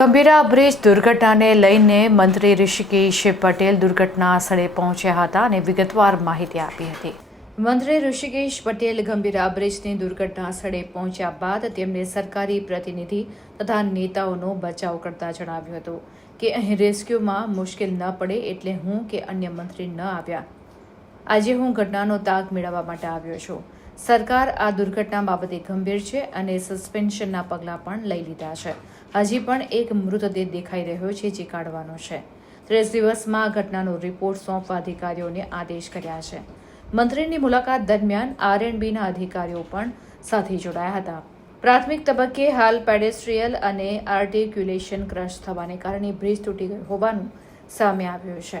Gambhira bridge દુર્ઘટનાને લઈને મંત્રી ઋષિકેશ પટેલ દુર્ઘટના સ્થળે પહોંચ્યા હતા અને વિગતવાર માહિતી આપી હતી. મંત્રી ઋષિકેશ પટેલ ગંભીરા બ્રિજની દુર્ઘટના સ્થળે પહોંચ્યા બાદ તેમણે સરકારી પ્રતિનિધિ તથા નેતાઓનો બચાવ કરતા જણાવ્યું હતું કે અહીં રેસ્ક્યુમાં મુશ્કેલ ન પડે એટલે હું કે અન્ય મંત્રી ન આવ્યા. આજે હું ઘટનાનો તાગ મેળવવા માટે આવ્યો છું. સરકાર આ દુર્ઘટના બાબતે ગંભીર છે અને સસ્પેન્શનના પગલાં પણ લઈ લીધા છે. હજી પણ એક મૃતદેહ દેખાઈ રહ્યો છે જે કાઢવાનો છે. ત્રીસ દિવસમાં આ ઘટનાનો રિપોર્ટ સોંપવા અધિકારીઓને આદેશ કર્યા છે. મંત્રીની મુલાકાત દરમિયાન આરએનબીના અધિકારીઓ પણ સાથે જોડાયા હતા. પ્રાથમિક તબક્કે હાલ પેડેસ્ટ્રીયલ અને આર્ટિક્યુલેશન ક્રશ થવાને કારણે બ્રિજ તૂટી ગયો હોવાનું સામે આવ્યું છે.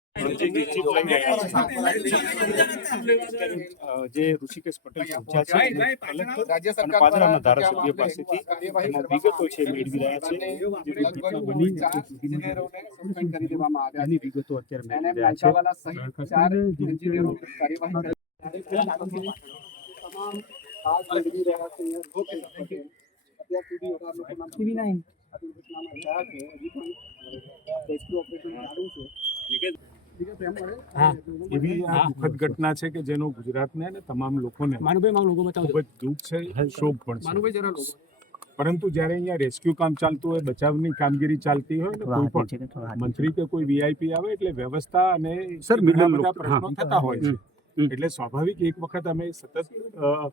જે ઋષિકેશ પટેલ છે અને પાદરાના ધારાસભ્ય પાસેથી એમાં વિગતો છે મેળવી રહ્યા છે એની વિગતો અત્યારે મેળવી રહ્યા છે એવી આ દુઃખદ ઘટના છે કે જેનો ગુજરાતને અને તમામ લોકોને ખૂબ જ દુઃખ છે શોક પણ છે. પરંતુ જ્યારે અહીંયા રેસ્ક્યુ કામ ચાલતું હોય બચાવની કામગીરી ચાલતી હોય ને કોઈ પણ મંત્રી કે કોઈ વીઆઈપી આવે એટલે વ્યવસ્થા અને સર, બધા પ્રશ્નો થતા હોય છે. એટલે સ્વાભાવિક એક વખત અમે સતત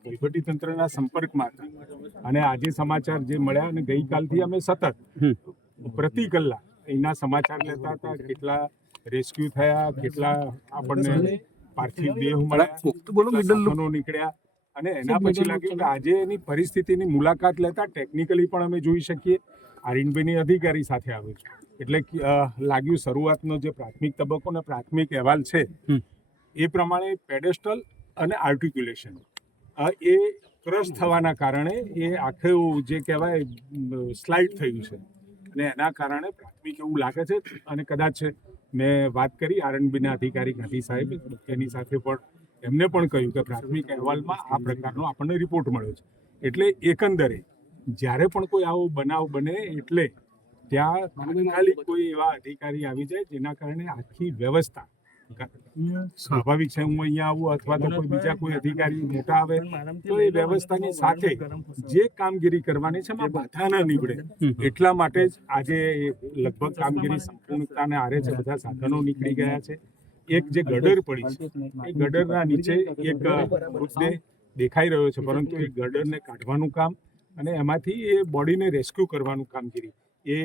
વહીવટી તંત્રના સંપર્કમાં હતા. અને આજે સમાચાર જે મળ્યા અને ગઈકાલથી અમે સતત પ્રતિ કલાક એના સમાચાર લેતા હતા કેટલા રેસ્ક્યુ થયા કેટલા આપણને પાર્થિવ દેહ મળ્યા નીકળ્યા. અને એના પછી લાગ્યું કે આજે એની પરિસ્થિતિની મુલાકાત લેતા ટેકનિકલી પણ અમે જોઈ શકીએ. આરિનભાઈની અધિકારી સાથે આવ્યો છે. એટલે લાગ્યું શરૂઆતનો જે પ્રાથમિક તબક્કો અને પ્રાથમિક અહેવાલ છે એ પ્રમાણે પેડેસ્ટલ અને આર્ટિક્યુલેશન એ ક્રશ થવાના કારણે એ આખું જે કહેવાય સ્લાઇડ થયું છે. અને એના કારણે પ્રાથમિક એવું લાગે છે. અને કદાચ મેં વાત કરી આરએનબીના અધિકારી ગાંધી સાહેબ એની સાથે પણ એમને પણ કહ્યું કે પ્રાથમિક અહેવાલમાં આ પ્રકારનો આપણને રિપોર્ટ મળ્યો છે. એટલે એકંદરે જ્યારે પણ કોઈ આવો બનાવ બને એટલે ત્યાં કોઈ એવા અધિકારી આવી જાય, જેના કારણે આખી વ્યવસ્થા સ્વાભાવિક છે હું અહીંયા આવું અથવા તો કોઈ બીજા કોઈ અધિકારી મોટા આવે તો એ વ્યવસ્થાની સાથે જે કામગીરી કરવાની છે એમાં બાધા ના નીકળે એટલા માટે જ આજે લગભગ કામગીરી સંપૂર્ણતાને આરે છે બધા સાધનો નીકળી ગયા છે. એક જે ગડર પડી છે એ ગડરના નીચે એક મૃતદેહ દેખાઈ રહ્યો છે પરંતુ એ ગડરને કાઢવાનું કામ અને એમાંથી એ બોડીને રેસ્ક્યુ કરવાનું કામગીરી. એ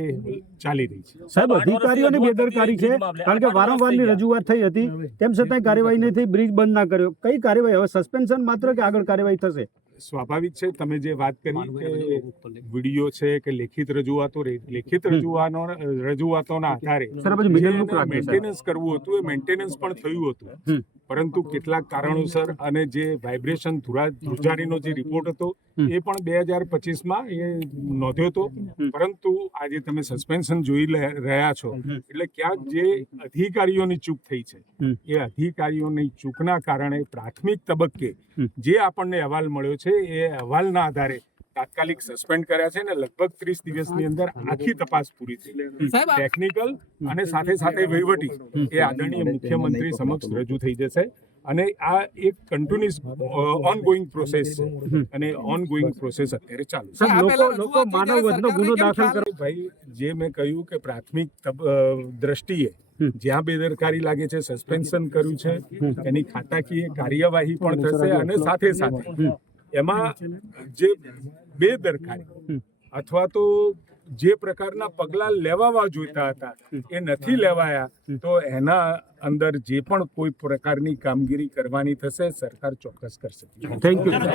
ચાલી રહી છે. સાહેબ અધિકારીઓની બેદરકારી છે કારણ કે વારંવારની રજૂઆત થઈ હતી તેમ છતાં કાર્યવાહી નહીં થઈ બ્રિજ બંધ ના કર્યો. કઈ કાર્યવાહી? હવે સસ્પેન્શન માત્ર કે આગળ કાર્યવાહી થશે? સ્વાભાવિક છે તમે જે વાત કરી કે વીડિયો છે કે લેખિત રજૂઆતો લેખિત રજૂઆતો રજૂઆતોના આધારે. મેન્ટેનન્સ કરવું હતું એ મેન્ટેનન્સ પણ થયું હતું. પરંતુ કેટલાક કારણોસર અને જે વાઇબ્રેશન ધ્રુજારીનો જે રિપોર્ટ હતો એ પણ બે હજાર પચીસમાં એ નોંધ્યો હતો. પરંતુ આજે તમે સસ્પેન્શન જોઈ લે- રહ્યા છો એટલે ક્યાંક જે અધિકારીઓની ચૂક થઈ છે એ અધિકારીઓની ચૂકના કારણે પ્રાથમિક તબક્કે જે આપણને અહેવાલ મળ્યો છે એ અહેવાલના આધારે તાત્કાલિક સસ્પેન્ડ કર્યા છે અને લગભગ ત્રીસ દિવસની અંદર આખી તપાસ પૂરી થઈ. ટેકનિકલ અને સાથે સાથે વહીવટી એ આદરણીય મુખ્યમંત્રી સમક્ષ રજૂ થઈ જશે. અને આ એક કન્ટિન્યુઅસ ઓનગોઈંગ પ્રોસેસ છે. અને ઓનગોઈંગ પ્રોસેસ અત્યારે ચાલુ છે. લોકો લોકો માનવ વધનો ગુનો દાખલ કરો? ભાઈ જે મેં કહ્યું કે પ્રાથમિક દ્રષ્ટિએ જ્યાં બેદરકારી લાગે છે સસ્પેન્શન કર્યું છે એની ખાતાકીય કાર્યવાહી પણ થશે અને સાથે સાથે એમાં જે બેદરકારી અથવા તો જે પ્રકારના પગલાં લેવાવા જોઈતા હતા એ નથી લેવાયા તો એના અંદર જે પણ કોઈ પ્રકારની કામગીરી કરવાની થશે સરકાર ચોક્કસ કરશે. Thank you